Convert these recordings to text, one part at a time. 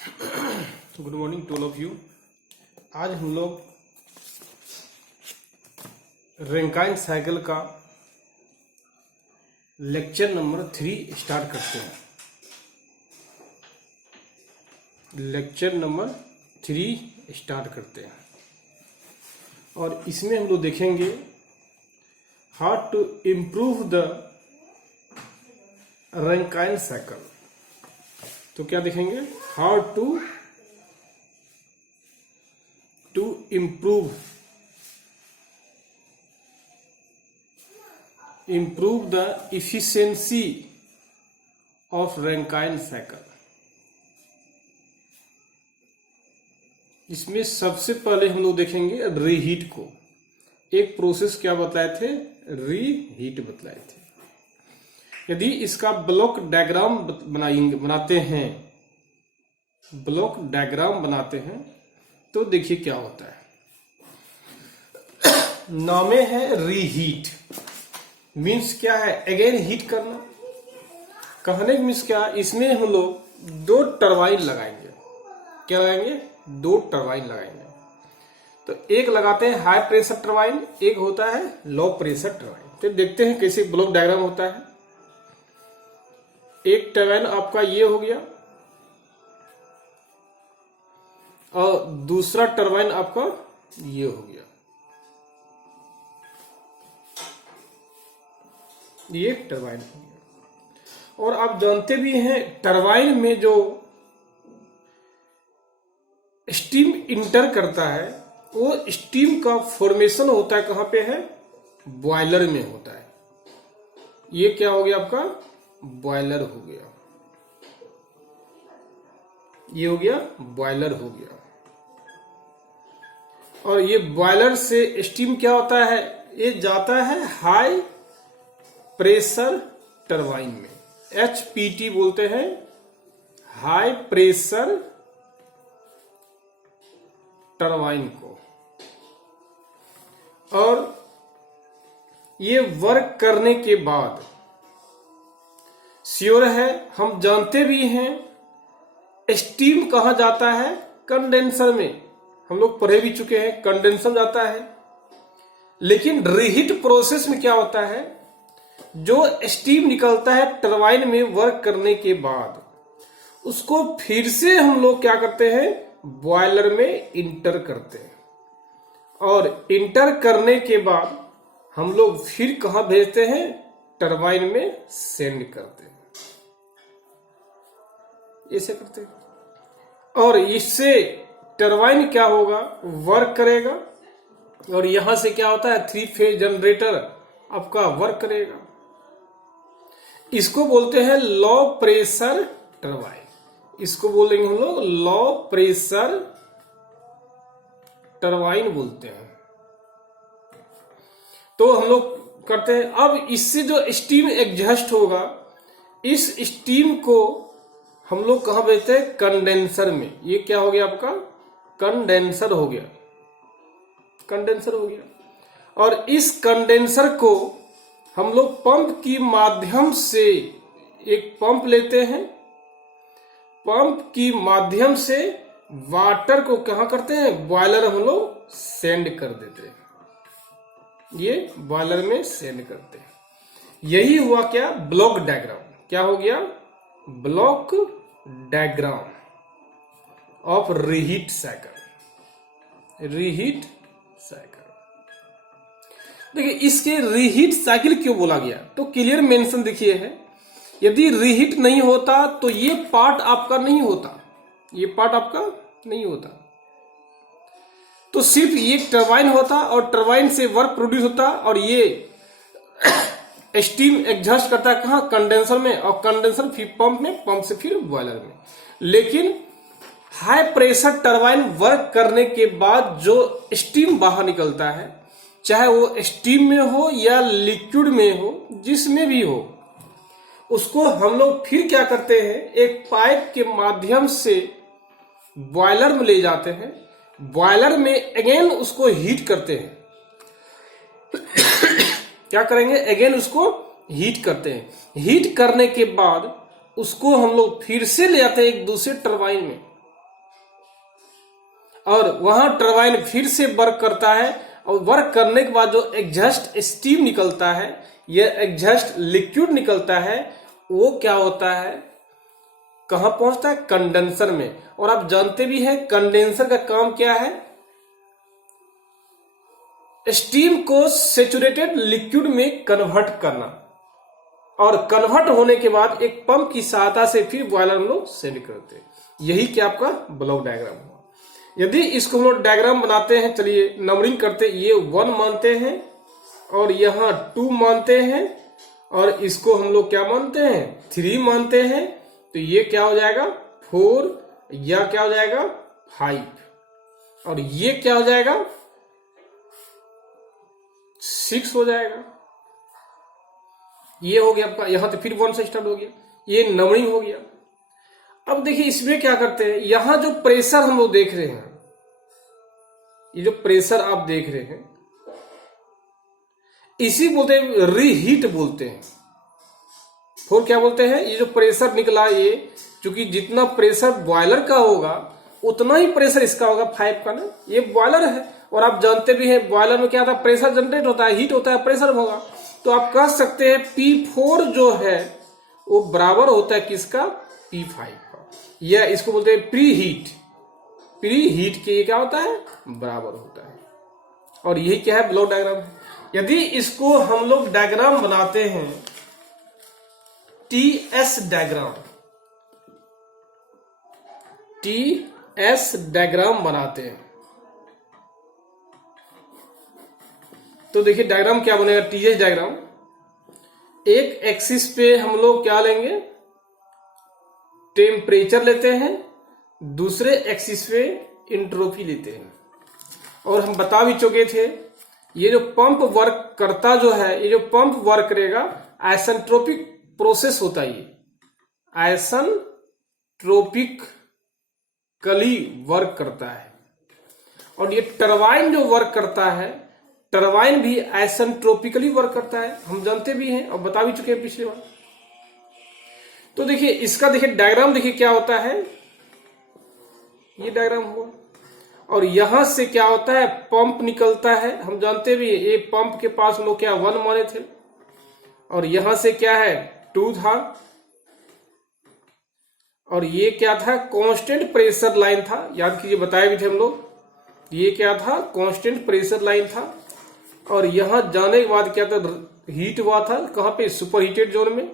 Good morning to all of you. आज हम लोग रैंकाइन साइकिल का लेक्चर नंबर 3 स्टार्ट करते हैं। लेक्चर नंबर 3 स्टार्ट करते हैं और इसमें हम लोग देखेंगे how to improve the Rankine cycle. तो क्या देखेंगे? How to improve the efficiency of Rankine cycle। इसमें सबसे पहले हम लोग देखेंगे रीहीट को। एक प्रोसेस क्या बताए थे? रीहीट बतलाए थे। यदि इसका ब्लॉक डायग्राम बनाते हैं तो देखिए क्या होता है। नामे है रीहीट, मीन्स क्या है? अगेन हीट करना। कहने का मीन्स क्या? इसमें हम लोग 2 टरबाइन लगाएंगे। क्या लगाएंगे? 2 टरबाइन लगाएंगे। तो एक लगाते हैं हाई प्रेशर टरबाइन, एक होता है लो प्रेशर टरबाइन। तो देखते हैं कैसे ब्लॉक डायग्राम होता है। एक टरबाइन आपका ये हो गया और दूसरा टरबाइन आपका ये हो गया। ये टरबाइन हो गया। और आप जानते भी हैं टरबाइन में जो स्टीम इंटर करता है वो स्टीम का फॉर्मेशन होता है। कहां पे है? बॉयलर में होता है। ये क्या हो गया? आपका बॉयलर हो गया। ये हो गया बॉयलर हो गया। और ये बॉयलर से स्टीम क्या होता है? ये जाता है हाई प्रेशर टरबाइन में। HPT बोलते हैं, हाई प्रेशर टरबाइन को। और ये वर्क करने के बाद श्योर है, हम जानते भी हैं स्टीम कहां जाता है? कंडेंसर में। हम लोग पढ़े भी चुके हैं कंडेंसर जाता है। लेकिन रीहीट प्रोसेस में क्या होता है? जो स्टीम निकलता है टरबाइन में वर्क करने के बाद उसको फिर से हम लोग क्या करते हैं? बॉयलर में इंटर करते हैं। और इंटर करने के बाद हम लोग फिर कहां भेजते हैं? टरबाइन में सेंड करते हैं। ऐसे करते हैं और इससे टरबाइन क्या होगा? वर्क करेगा। और यहां से क्या होता है? 3 फेज जनरेटर आपका वर्क करेगा। इसको बोलते हैं लो प्रेशर टरबाइन। इसको बोलेंगे हम लोग लो प्रेशर टरबाइन बोलते हैं। तो हम लोग करते हैं। अब इससे जो स्टीम एग्जॉस्ट होगा, इस स्टीम को हम लोग कहां भेजते हैं? कंडेंसर में। ये क्या हो गया? आपका कंडेंसर हो गया। कंडेंसर हो गया। और इस कंडेंसर को हम लोग पंप की माध्यम से, एक पंप लेते हैं, पंप की माध्यम से वाटर को कहां करते हैं? बॉयलर हम लोग सेंड कर देते हैं। ये बॉयलर में सेंड करते हैं। यही हुआ क्या? Block diagram. क्या हो गया? Block diagram of reheat cycle. Reheat cycle. देखिए इसके रीहीट साइकिल क्यों बोला गया? तो क्लियर मेंशन देखिए है। यदि रीहीट नहीं होता तो ये पार्ट आपका नहीं होता। ये पार्ट आपका नहीं होता। तो सिर्फ ये टरबाइन होता और टरबाइन से वर्क प्रोड्यूस होता और ये स्टीम एग्जॉस्ट करता है कहां? कंडेंसर में। और कंडेंसर फिर पंप में, पंप से फिर बॉयलर में। लेकिन हाई प्रेशर टरबाइन वर्क करने के बाद जो स्टीम बाहर निकलता है, चाहे वो स्टीम में हो या लिक्विड में हो, जिसमें भी हो, उसको हम लोग फिर क्या करते हैं? एक पाइप के माध्यम से बॉयलर में ले जाते हैं। बॉयलर में अगेन उसको हीट करते हैं। क्या करेंगे? अगेन उसको हीट करते हैं। हीट करने के बाद उसको हम लोग फिर से ले आते हैं एक दूसरे टरबाइन में। और वहां टरबाइन फिर से वर्क करता है और वर्क करने के बाद जो एग्जॉस्ट स्टीम निकलता है, यह एग्जॉस्ट लिक्विड निकलता है, वो क्या होता है, कहां पहुंचता है, कंडेंसर में। और आप जानते भी हैं कंडेंसर का काम क्या है, स्टीम को सैचुरेटेड लिक्विड में कन्वर्ट करना, और कन्वर्ट होने के बाद एक पंप की सहायता से फिर बॉयलर हम लोग सेट करते हैं। यही क्या आपका ब्लॉक डायग्राम हुआ। यदि इसको हम लोग डायग्राम बनाते हैं, चलिए नंबरिंग करते, ये 1 मानते हैं और यहाँ 2 मानते हैं और इसको हम लोग क्या मानते हैं, 3 मानते हैं, तो ये क्या हो जाएगा 4, या क्या हो जाएगा 5, और ये क्या हो जाएगा 6 हो जाएगा। ये हो गया आपका, यहां तो फिर 1 से स्टार्ट हो गया, ये नंबरिंग हो गया। अब देखिए इसमें क्या करते हैं, यहां जो प्रेशर हम लोग देख रहे हैं, ये जो प्रेशर आप देख रहे हैं, इसी बोलते हैं रीहीट बोलते हैं। और क्या बोलते हैं, ये जो प्रेशर निकला, ये चूंकि जितना प्रेशर बॉयलर का होगा उतना ही प्रेशर इसका होगा 5 का ना, ये बॉयलर है। और आप जानते भी हैं बॉयलर में क्या था, प्रेशर जनरेट होता है, हीट होता है, प्रेशर होगा। तो आप कह सकते हैं P4 जो है वो बराबर होता है किसका, P5 का, या इसको बोलते हैं प्री हीट। प्री हीट के ये क्या होता है, बराबर होता है। और यही क्या है, ब्लॉक डायग्राम है। यदि इसको हम लोग डायग्राम बनाते हैं, TS डायग्राम, TS डायग्राम बनाते हैं, तो देखिए डायग्राम क्या बनेगा, TS डायग्राम। एक एक्सिस पे हम लोग क्या लेंगे, टेम्परेचर लेते हैं, दूसरे एक्सिस पे इंट्रोपी लेते हैं। और हम बता भी चुके थे, ये जो पंप वर्क करता जो है, ये जो पंप वर्क करेगा आइसेंट्रोपिक प्रोसेस होता है, ये आइसेंट्रोपिकली वर्क करता है। और ये टरबाइन जो वर्क करता है, टरबाइन भी आइसेंट्रोपिकली वर्क करता है, हम जानते भी हैं और बता भी चुके हैं पिछली बार। तो देखिए इसका देखिए डायग्राम देखिए क्या होता है, ये डायग्राम हुआ। और यहां से क्या होता है, पंप निकलता है, हम जानते भी ये पंप के पास हम लोग क्या 1 माने थे, और यहां से क्या है 2 था, और ये क्या था, कांस्टेंट प्रेशर लाइन था, याद कीजिए बताए भी थे हम लोग, ये क्या था, कांस्टेंट प्रेशर लाइन था। और यहां जाने के बाद क्या था, हीट हुआ था, कहां पे, सुपर हीटेड जोन में।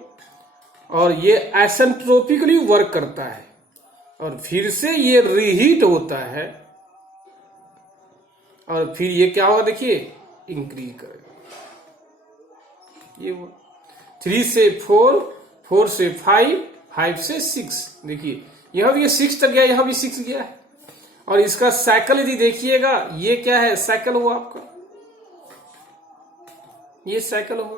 और ये आइसेंट्रोपिकली वर्क करता है और फिर से ये रीहीट होता है, और फिर ये क्या होगा देखिए, इंक्रीज करेगा। ये 3 से 4, 4 से 5, 5 से 6, देखिए यहां भी 6 तक गया, यहां भी 6 गया है। और इसका साइकिल यदि देखिएगा, ये क्या है, साइकिल हुआ आपका, ये साइकिल हुआ।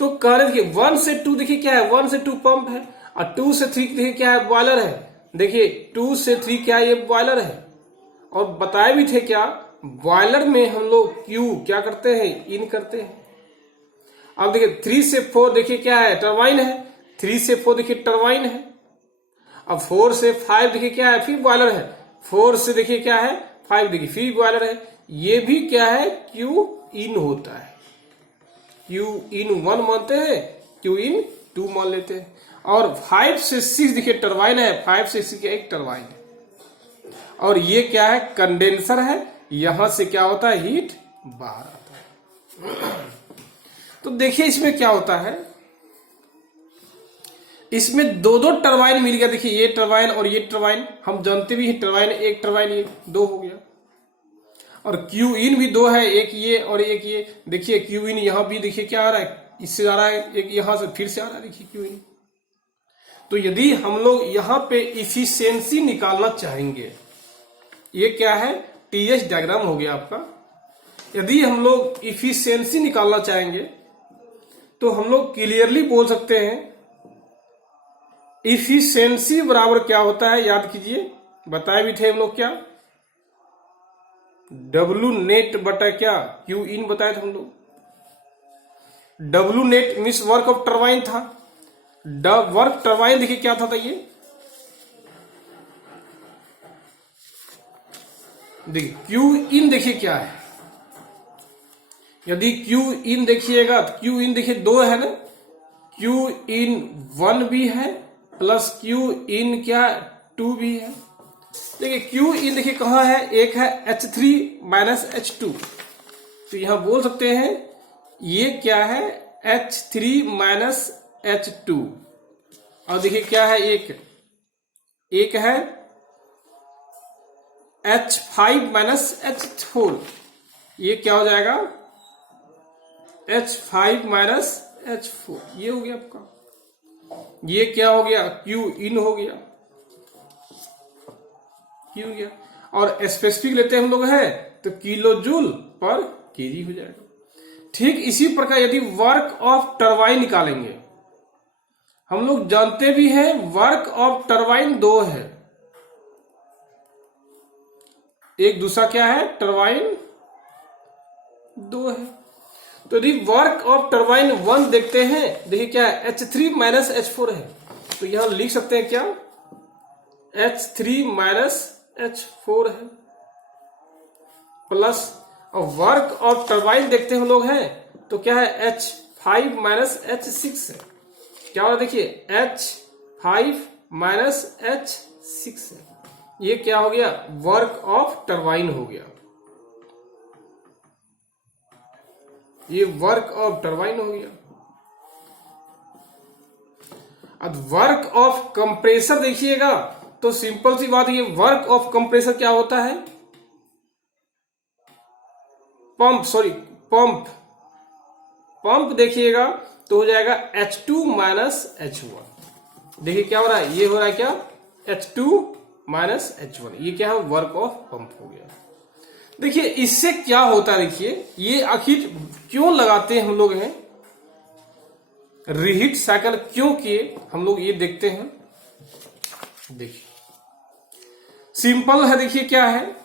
तो कह रहे देखिए 1 से 2 देखिए क्या है, 1 से 2 पंप है, और 2 से 3 देखिए क्या है, बॉयलर है। देखिए 2 से 3 क्या है, ये बॉयलर है। और बताए भी थे क्या, बॉयलर में हम लोग क्यू क्या करते हैं, इन करते हैं। अब देखिए 3 से 4 देखिए क्या है, टरबाइन है, 3 से 4 देखिए टरबाइन है। अब 4 से 5 देखिए क्या है, फिर बॉयलर है। 4 से देखिए क्या है, 5 देखिए फिर बॉयलर है। ये भी क्या है, क्यू इन होता है, क्यू इन 1 मानते हैं, क्यू इन 2 मान लेते हैं। और 5 से 6 देखिए टरबाइन है, 5 से 6 एक टरबाइन है। और ये क्या है, कंडेंसर है, यहां से क्या होता है, हीट बाहर आता है। तो देखिए इसमें क्या होता है, इसमें 2 टरबाइन मिल गया। देखिए ये टरबाइन और ये टरबाइन, हम जानते भी हैं टरबाइन, एक टरबाइन ये 2 हो गया। और क्यू इन भी 2 है, एक ये और एक ये। देखिए क्यू इन यहां भी देखिए क्या आ रहा है, इससे आ रहा है, एक यहां से फिर से आ रहा है, देखिए क्यू इन। तो यदि हम लोग यहां पे इफिशियंसी निकालना चाहेंगे, ये क्या है, टीएस डायग्राम हो गया आपका। यदि हम लोग इफिशियंसी निकालना चाहेंगे तो हम लोग क्लियरली बोल सकते हैं, इफिशियंसी बराबर क्या होता है, याद कीजिए बताए भी थे हम लोग, क्या डब्लू नेट बटा क्या, क्यू इन बताए थे हम लोग। W net means work of turbine था, वर्क टरबाइन देखिए क्या था ये, देखिए क्यू इन देखिए क्या है, यदि क्यू इन देखिएगा तो क्यू इन देखिए 2 है ना, क्यू इन 1 भी है प्लस क्यू इन क्या 2 भी है। देखिए क्यू इन देखिए कहां है, एक है H3 माइनस H2, तो यहां बोल सकते हैं ये क्या है H3 माइनस H2। और देखिए क्या है, एक है H5 माइनस H4, ये क्या हो जाएगा H5 माइनस H4, ये हो गया आपका। ये क्या हो गया, क्यू इन हो गया, क्यू गया। और स्पेसिफिक लेते हैं हम लोग है तो किलो जूल पर केजी हो जाएगा। ठीक इसी प्रकार यदि वर्क ऑफ टरबाइन निकालेंगे, हम लोग जानते भी हैं वर्क ऑफ टरबाइन 2 है, एक दूसरा क्या है टरबाइन 2 है। तो यदि वर्क ऑफ टरबाइन 1 देखते हैं, देखिए क्या है H3 माइनस H4 है, तो यहां लिख सकते हैं क्या H3 माइनस H4 है प्लस, और वर्क ऑफ टरबाइन देखते हैं हम लोग हैं तो क्या है H5 माइनस H6 है, क्या हो रहा है देखिए H5 माइनस H6 है, ये क्या हो गया वर्क ऑफ टरबाइन हो गया, ये वर्क ऑफ टरबाइन हो गया। अब वर्क ऑफ कंप्रेसर देखिएगा तो सिंपल सी बात, ये वर्क ऑफ कंप्रेसर क्या होता है, पंप देखिएगा तो हो जाएगा H2 माइनस H1। देखिए क्या हो रहा है, ये हो रहा है क्या H2 माइनस H1, ये क्या है वर्क ऑफ पंप हो गया। देखिए इससे क्या होता है, देखिए ये आखिर क्यों लगाते हैं हम लोग हैं रीहीट साइकिल क्यों किए हम लोग, ये देखते हैं। देखिए सिंपल है, देखिए क्या है,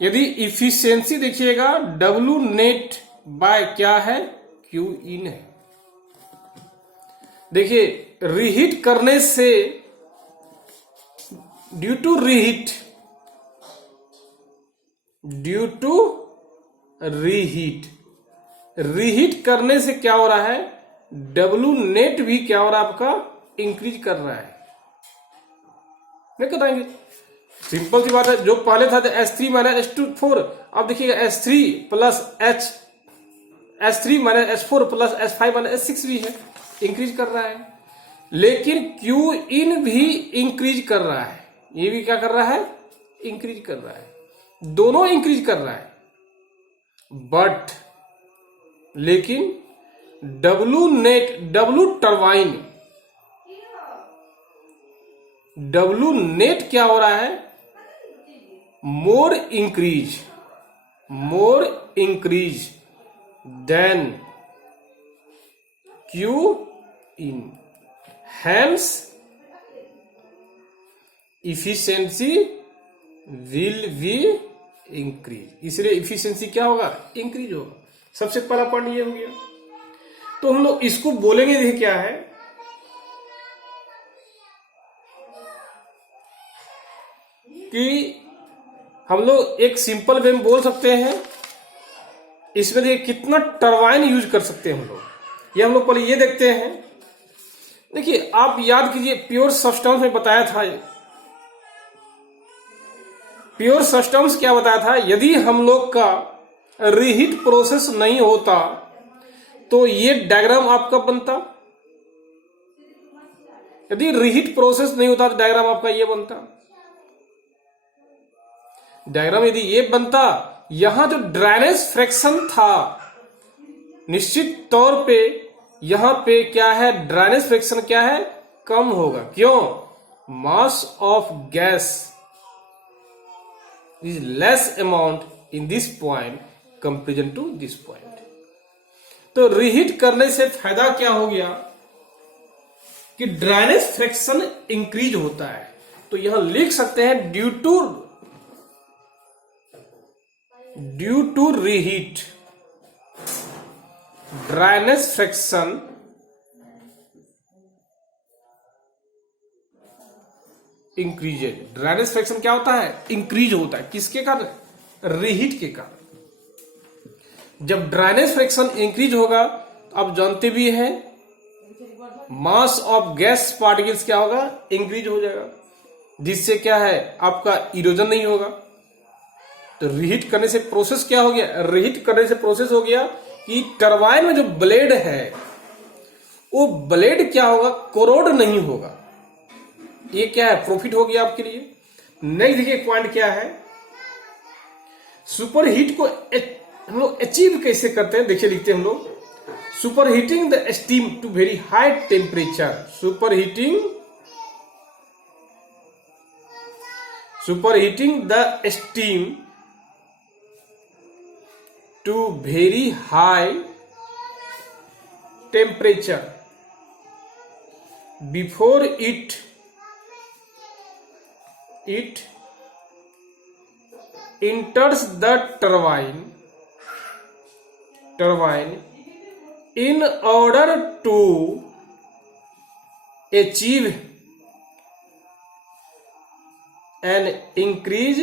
यदि इफिशियंसी देखिएगा W नेट बाय क्या है Q इन है। देखिए रीहीट करने से ड्यू टू रीहीट करने से क्या हो रहा है, W नेट भी क्या हो रहा है आपका इंक्रीज कर रहा है, नहीं बताएंगे। सिंपल सी बात है, जो पहले था H3 माइनस H2 4, अब देखिएगा H3 plus H3 minus H4 plus H5 minus H6 भी है, इंक्रीज कर रहा है। लेकिन Q इन भी इंक्रीज कर रहा है, ये भी क्या कर रहा है इंक्रीज कर रहा है, दोनों इंक्रीज कर रहा है। बट लेकिन W नेट क्या हो रहा है, more increase then Q in, hence efficiency will be increase, इसलिए इफिशियंसी क्या होगा इंक्रीज होगा। सबसे पहला पॉइंट ये हो गया। तो हम लोग इसको बोलेंगे, देखिए क्या है कि हम लोग एक सिंपल वे में बोल सकते हैं, इसमें देखिए कितना टरबाइन यूज कर सकते हैं हम लोग, ये हम लोग पहले ये देखते हैं। देखिए आप याद कीजिए प्योर सब्सटेंस में बताया था, प्योर सब्सटेंस क्या बताया था, यदि हम लोग का रीहीट प्रोसेस नहीं होता तो ये डायग्राम आपका बनता, यदि रीहीट प्रोसेस नहीं होता तो डायग्राम आपका ये बनता, डायग्राम यदि ये बनता, यहां जो ड्राइनेज फ्रैक्शन था निश्चित तौर पे यहां पे क्या है ड्राइनेज फ्रैक्शन क्या है कम होगा, क्यों, mass of gas is less amount in this point comparison to this point. तो रीहीट करने से फायदा क्या हो गया कि ड्राइनेज फ्रैक्शन इंक्रीज होता है। तो यहां लिख सकते हैं due to reheat dryness fraction increase. Dryness fraction क्या होता है इंक्रीज होता है, किसके कारण रीहीट के कारण। जब ड्राइनेज फ्रैक्शन इंक्रीज होगा तो आप जानते भी हैं मास ऑफ गैस पार्टिकल्स क्या होगा, इंक्रीज हो जाएगा, जिससे क्या है आपका इरोजन नहीं होगा। तो रीहीट करने से प्रोसेस क्या हो गया, रीहीट करने से प्रोसेस हो गया कि टरबाइन में जो ब्लेड है वो ब्लेड क्या होगा, कोरोड नहीं होगा। ये क्या है, प्रॉफिट हो गया आपके लिए। नेक्स्ट देखिए पॉइंट क्या है, सुपर हीट को हम लोग अचीव कैसे करते हैं, देखिए लिखते हैं हम लोग, superheating the steam to very high temperature. Superheating the steam to very high temperature before it enters the turbine in order to achieve an increase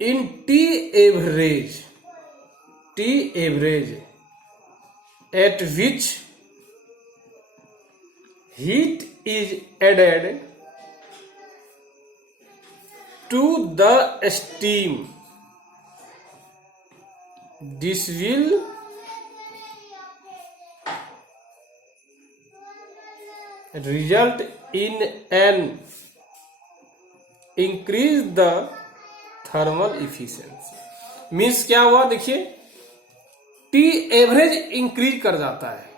in T average at which heat is added to the steam. This will result in an increase the thermal efficiency. Means क्या हुआ, देखिए T average increase कर जाता है।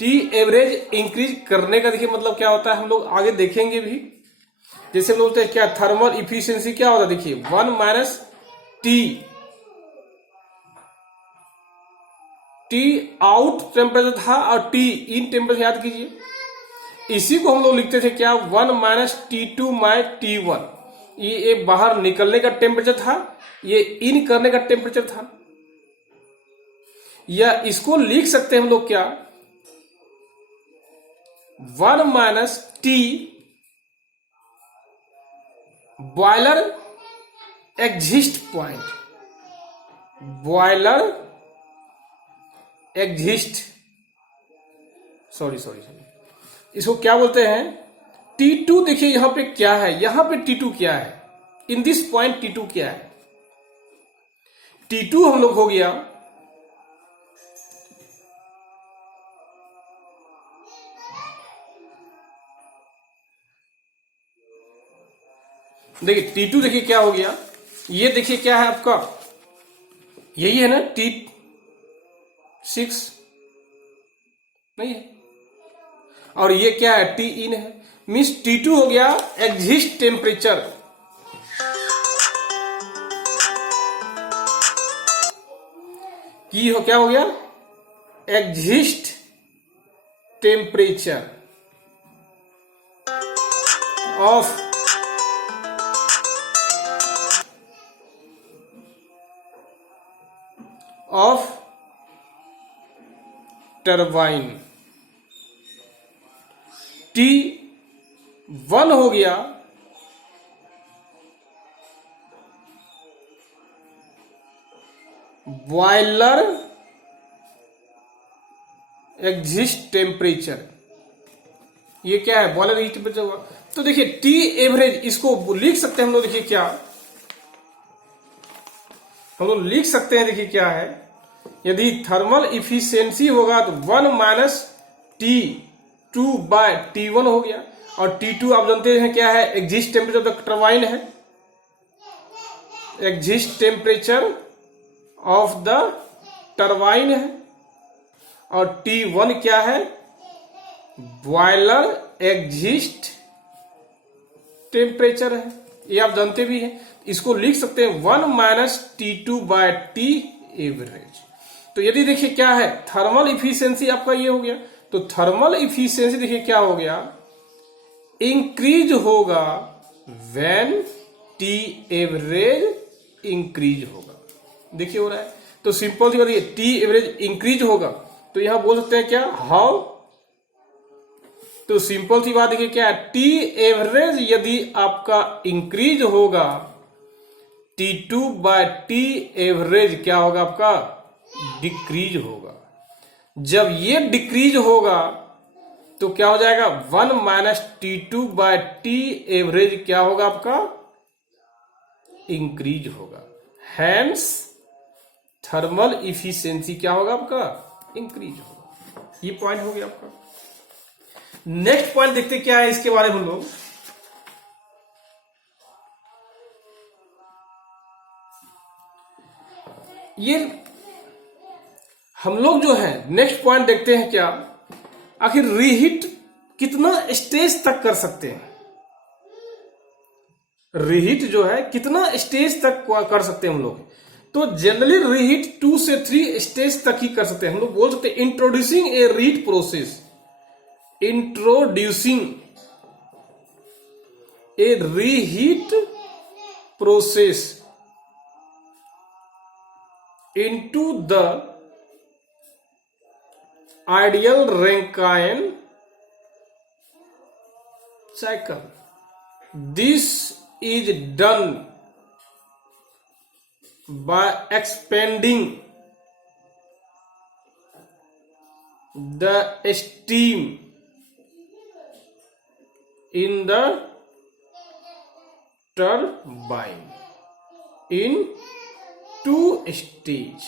T average increase करने का देखिए मतलब क्या होता है, हम लोग आगे देखेंगे भी। जैसे हम लोग बोलते हैं क्या, थर्मल इफिशियंसी क्या होता है, देखिए 1 माइनस टी आउट टेम्परेचर था और टी इन टेम्परेचर याद कीजिए। इसी को हम लोग लिखते थे क्या, 1 माइनस T2 माइ T1। ये बाहर निकलने का टेम्परेचर था, ये इन करने का टेम्परेचर था। या इसको लिख सकते हैं हम लोग क्या, 1 minus T boiler exist point, boiler exist sorry इसको क्या बोलते हैं, T2। देखिए यहां पे क्या है, यहां पे T2 क्या है, इन दिस पॉइंट T2 क्या है, T2 हम लोग हो गया देखिए T2 देखिए क्या हो गया, ये देखिए क्या है आपका, यही है ना T6 नहीं है, और ये क्या है T इन है। मीन्स T2 हो गया एग्जिस्ट टेम्परेचर, की हो क्या हो गया, exist temperature of turbine. T1 हो गया बॉयलर एग्जिस्ट टेम्परेचर, ये क्या है, बॉयलर एग्जिस्ट टेम्परेचर हुआ। तो देखिए टी एवरेज इसको लिख सकते हैं हम लोग, देखिए क्या हम लोग लिख सकते हैं, देखिए क्या है, यदि थर्मल इफिशियंसी होगा तो 1 माइनस T2 बाय T1 हो गया, और T2 आप जानते हैं क्या है, exit temperature of the turbine है, exit temperature of the turbine है, और T1 क्या है, बॉयलर एग्जिस्ट टेम्परेचर है, ये आप जानते भी हैं। इसको लिख सकते हैं 1 minus T2 bye T average. तो यदि देखिए क्या है, थर्मल इफिशियंसी आपका ये हो गया, तो थर्मल इफिशियंसी देखिए क्या हो गया, इंक्रीज होगा व्हेन टी एवरेज इंक्रीज होगा। देखिए हो रहा है, तो सिंपल सी बात, टी एवरेज इंक्रीज होगा तो यहां बोल सकते हैं क्या, हाउ। तो सिंपल सी बात देखिए क्या है, टी एवरेज यदि आपका इंक्रीज होगा, T2 बाय टी एवरेज क्या होगा आपका, डिक्रीज होगा। जब ये डिक्रीज होगा तो क्या हो जाएगा, 1 minus T2 bye T average क्या होगा आपका, इंक्रीज होगा। हैंस थर्मल इफिशियंसी क्या होगा आपका, इंक्रीज होगा। ये पॉइंट हो गया आपका। नेक्स्ट पॉइंट देखते क्या है इसके बारे में हम लोग। ये हम लोग जो है नेक्स्ट पॉइंट देखते हैं क्या, आखिर रीहीट कितना स्टेज तक कर सकते हैं। रीहीट जो है कितना स्टेज तक कर सकते हैं हम लोग। तो जनरली रीहीट 2 से 3 स्टेज तक ही कर सकते हैं। हम लोग बोल सकते हैं introducing A reheat process, introducing A reheat process into the ideal Rankine cycle. This is done by expanding the steam in the turbine in 2 stage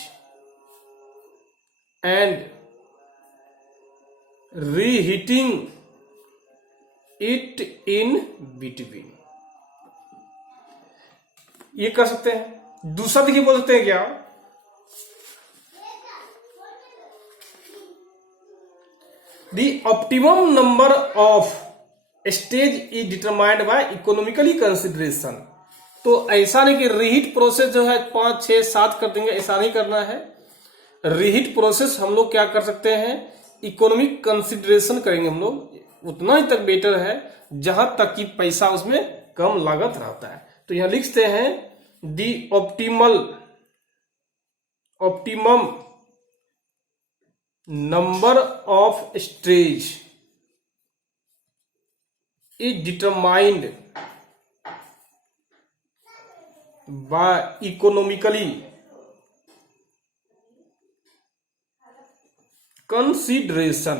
and reheating it in between। ये कर सकते हैं। दूसरा देखिए बोल सकते हैं क्या, the optimum number of stage is determined by economically consideration। तो ऐसा नहीं कि रीहीट प्रोसेस जो है 5, 6, 7 कर देंगे, ऐसा नहीं करना है। रीहीट प्रोसेस हम लोग क्या कर सकते हैं, इकोनॉमिक कंसिडरेशन करेंगे हम लोग, उतना ही तक बेटर है जहां तक कि पैसा उसमें कम लागत रहता है। तो यहां लिखते हैं दी optimum number of stage is determined by economically consideration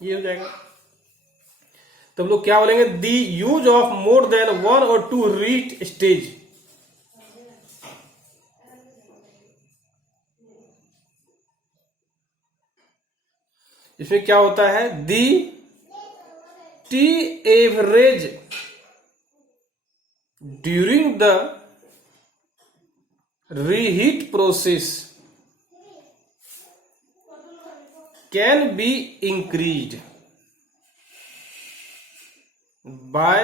ये हो जाएगा। तो हम लोग क्या बोलेंगे, the use of more than 1 और 2 रीहीट स्टेज। इसमें क्या होता है, the T average during the reheat process can be increased by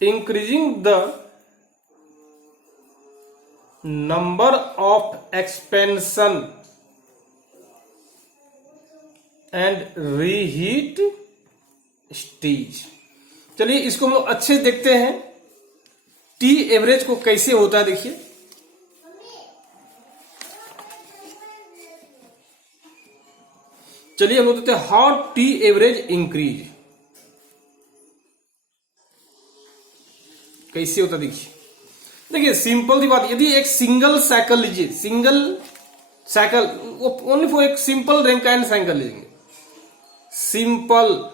increasing the number of expansion and reheat stage. चलिए इसको हम लोग अच्छे से देखते हैं, टी एवरेज को कैसे होता है। देखिए चलिए हम लोग देखते हैं हाउ टी एवरेज इंक्रीज कैसे होता है। देखिए सिंपल सी बात, यदि एक सिंगल साइकिल लीजिए, सिंगल साइकिल ओनली फॉर एक सिंपल रैंकाइन साइकिल लीजिए, सिंपल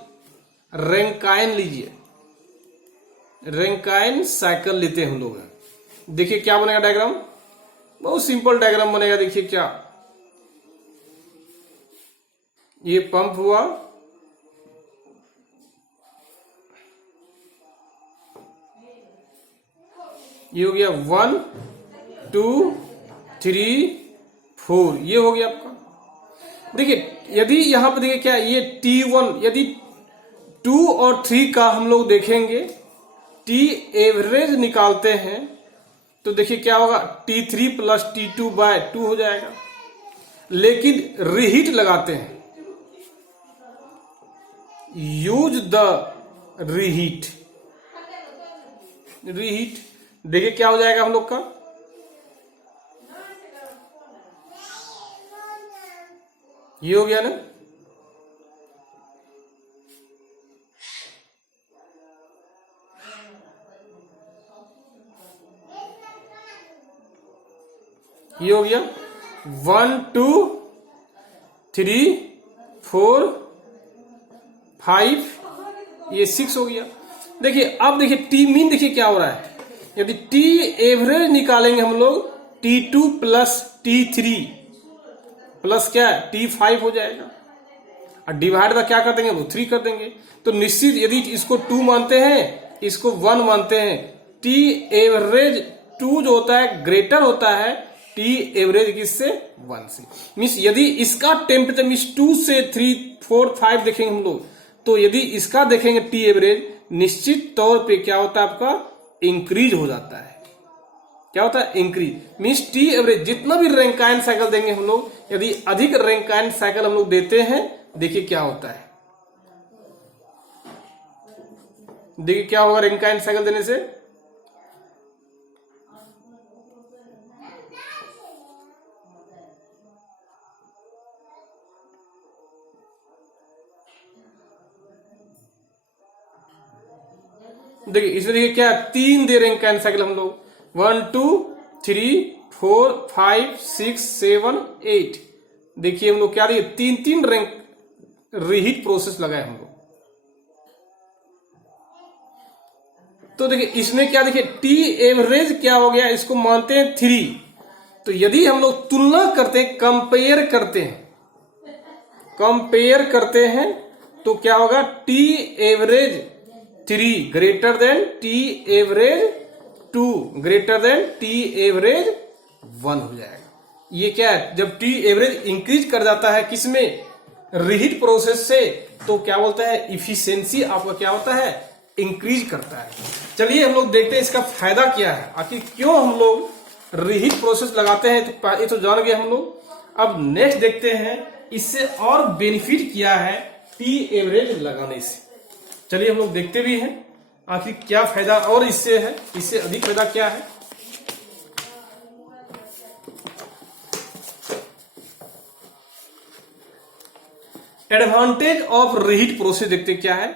रैंकाइन लीजिए, रैंकाइन साइकिल लेते हैं हम लोग। देखिए क्या बनेगा डायग्राम, बहुत सिंपल डायग्राम बनेगा। देखिए क्या, ये पंप हुआ, ये हो गया 1 2 3 4, ये हो गया आपका। देखिए यदि यहां पर देखिए क्या, ये T1 यदि 2 और 3 का हम लोग देखेंगे, टी एवरेज निकालते हैं तो देखिए क्या होगा, T3 प्लस T2 बाय 2 हो जाएगा। लेकिन रीहीट लगाते हैं, यूज द रीहीट, देखिए क्या हो जाएगा हम लोग का, ये हो गया ना। ये हो गया 1 2 3 4 5, ये 6 हो गया। देखिए अब देखिए टी मीन देखिए क्या हो रहा है, यदि टी एवरेज निकालेंगे हम लोग T2 प्लस T3 प्लस क्या T5 हो जाएगा, और डिवाइड बाय क्या कर देंगे, वो 3 कर देंगे। तो निश्चित यदि इसको 2 मानते हैं, इसको 1 मानते हैं, टी एवरेज 2 जो होता है ग्रेटर होता है टी एवरेज किससे, 1 से। मीन्स यदि इसका टेम्परेचर मीन्स 2 से 3 4 5 देखेंगे हम लोग, तो यदि इसका देखेंगे टी एवरेज, निश्चित तौर पे क्या होता है आपका, इंक्रीज हो जाता है। क्या होता है, इंक्रीज। मीन्स टी एवरेज जितना भी रैंकाइन साइकिल देंगे हम लोग, यदि अधिक रैंकाइन साइकिल हम लोग देते हैं, देखिए क्या होता है, देखिए क्या होगा रैंकाइन साइकिल देने से। देखिए इसमें देखिए क्या 3 दे रैंकाइन साइकिल हम लोग, 1 2 3 4 5 6 7 8। देखिए हम लोग क्या देखिए 3 रैंक रीहीट प्रोसेस लगाए हम लोग। तो देखिए इसमें क्या देखिए टी एवरेज क्या हो गया, इसको मानते हैं 3। तो यदि हम लोग तुलना करते हैं, कंपेयर करते हैं, तो क्या होगा, T average 3 greater than T average 2 greater than T average 1 हो जाएगा। ये क्या है, जब टी एवरेज इंक्रीज कर जाता है किसमें, रीहीट प्रोसेस से, तो क्या बोलता है, इफिशियंसी आपका क्या होता है, इंक्रीज करता है। चलिए हम लोग देखते हैं इसका फायदा क्या है, आखिर क्यों हम लोग रीहीट प्रोसेस लगाते हैं। तो ये तो जान गए हम लोग। अब नेक्स्ट देखते हैं इससे और बेनिफिट क्या है टी एवरेज लगाने से। चलिए हम लोग देखते भी हैं आखिर क्या फायदा और इससे है, इससे अधिक फायदा क्या है। एडवांटेज ऑफ रीहीट प्रोसेस देखते क्या है।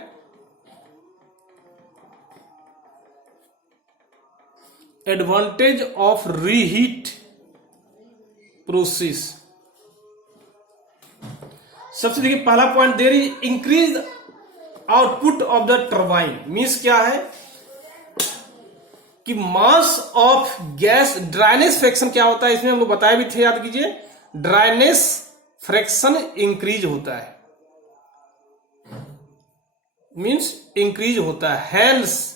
एडवांटेज ऑफ रीहीट प्रोसेस, सबसे देखिए पहला point, there is increase output of the turbine. Means क्या है कि mass of gas, dryness fraction क्या होता है, इसमें हम लोग बताए भी थे, याद कीजिए, ड्राइनेस फ्रैक्शन इंक्रीज होता है, मीन्स इंक्रीज होता है। हैंस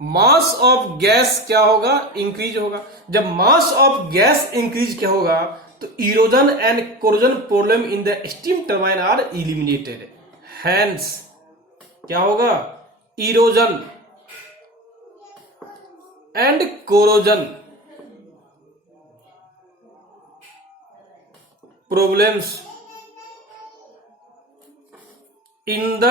मास ऑफ गैस क्या होगा, इंक्रीज होगा। जब मास ऑफ गैस इंक्रीज क्या होगा, तो erosion and corrosion problem in the steam turbine are eliminated. Hence क्या होगा, erosion and corrosion problems in the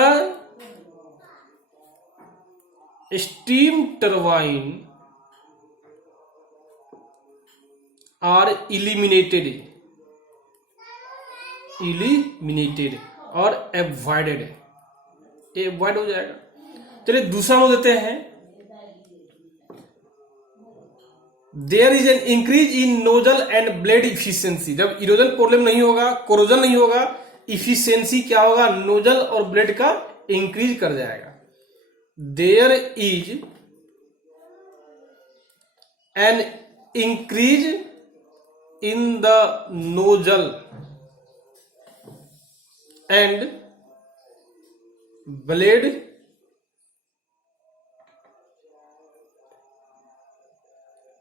steam turbine are eliminated और एवॉइडेड, एवॉइड हो जाएगा। चलिए दूसरा हम देते हैं, there is an increase in nozzle and blade efficiency. जब इरोजन प्रॉब्लम नहीं होगा, कोरोजन नहीं होगा, इफिशियंसी क्या होगा, नोजल और ब्लेड का इंक्रीज कर जाएगा। There is an increase in the nozzle and blade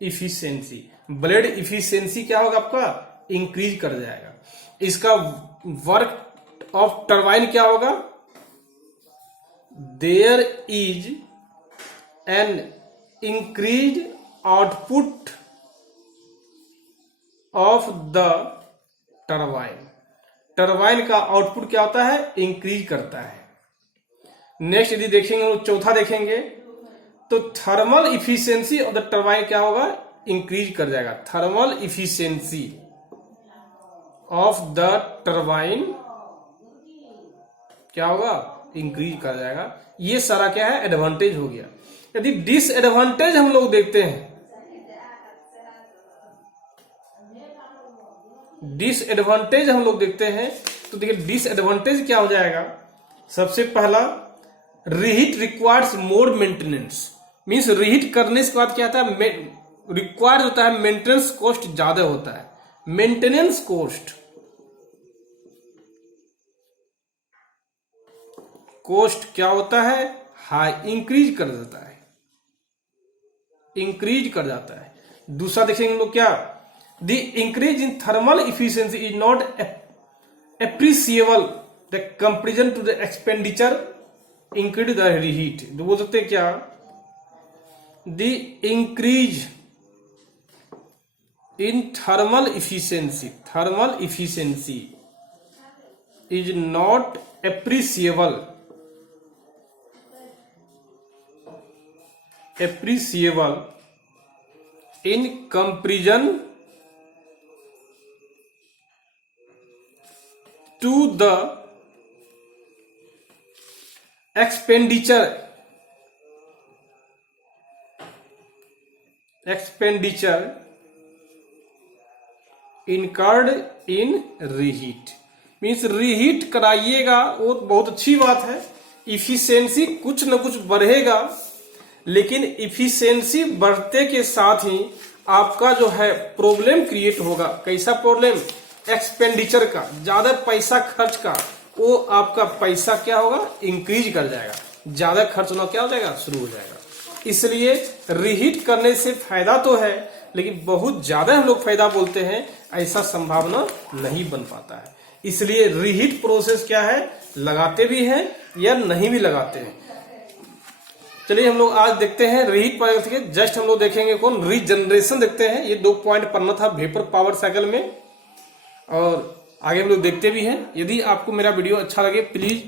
efficiency. Blade efficiency क्या होगा आपका, इंक्रीज कर जाएगा। इसका वर्क ऑफ टरबाइन क्या होगा, there is an increase output of the turbine. Turbine का आउटपुट क्या होता है, इंक्रीज करता है। नेक्स्ट यदि देखेंगे चौथा देखेंगे, तो thermal efficiency of the turbine क्या होगा, इंक्रीज कर जाएगा। Thermal efficiency of the turbine क्या होगा, इंक्रीज कर जाएगा। ये सारा क्या है, एडवांटेज हो गया। यदि डिसएडवांटेज हम लोग देखते हैं, डिसएडवांटेज हम लोग देखते हैं तो देखिए डिसएडवांटेज क्या हो जाएगा। सबसे पहला, reheat requires more maintenance, means reheat करने के बाद क्या होता है, रिक्वायर्ड होता है, मेंटेनेंस कॉस्ट ज्यादा होता है। मेंटेनेंस कॉस्ट क्या होता है, हाई, इंक्रीज कर देता है, इंक्रीज कर जाता है। दूसरा देखेंगे हम लोग क्या, the increase in thermal efficiency is not appreciable the comparison to the expenditure incurred the reheat. तो बोल सकते हैं क्या, the increase in thermal efficiency is not appreciable in comparison to the expenditure incurred in reheat। Means reheat कराइएगा वो बहुत अच्छी बात है, इफिशियंसी कुछ न कुछ बढ़ेगा, लेकिन इफिशियंसी बढ़ते के साथ ही आपका जो है प्रॉब्लम क्रिएट होगा। कैसा प्रॉब्लम, एक्सपेंडिचर का, ज्यादा पैसा खर्च का, वो आपका पैसा क्या होगा, इंक्रीज कर जाएगा, ज्यादा खर्च होना क्या हो जाएगा, शुरू हो जाएगा। इसलिए रीहीट करने से फायदा तो है, लेकिन बहुत ज्यादा हम लोग फायदा बोलते हैं, ऐसा संभावना नहीं बन पाता है। इसलिए रीहीट प्रोसेस क्या है, लगाते भी हैं या नहीं भी लगाते हैं। चलिए हम लोग आज देखते हैं रीहीट पावर, जस्ट हम लोग देखेंगे कौन, रीजनरेशन देखते हैं। ये 2 पॉइंट पढ़ना था वेपर पावर साइकिल में, और आगे हम लोग देखते भी हैं। यदि आपको मेरा वीडियो अच्छा लगे प्लीज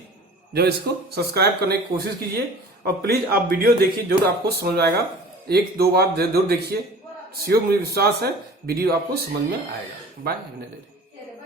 जो इसको सब्सक्राइब करने की कोशिश कीजिए, और प्लीज आप वीडियो देखिए, जरूर आपको समझ आएगा। 1-2 बार जरूर देखिए, श्योर मुझे विश्वास है वीडियो आपको समझ में आएगा। बाय।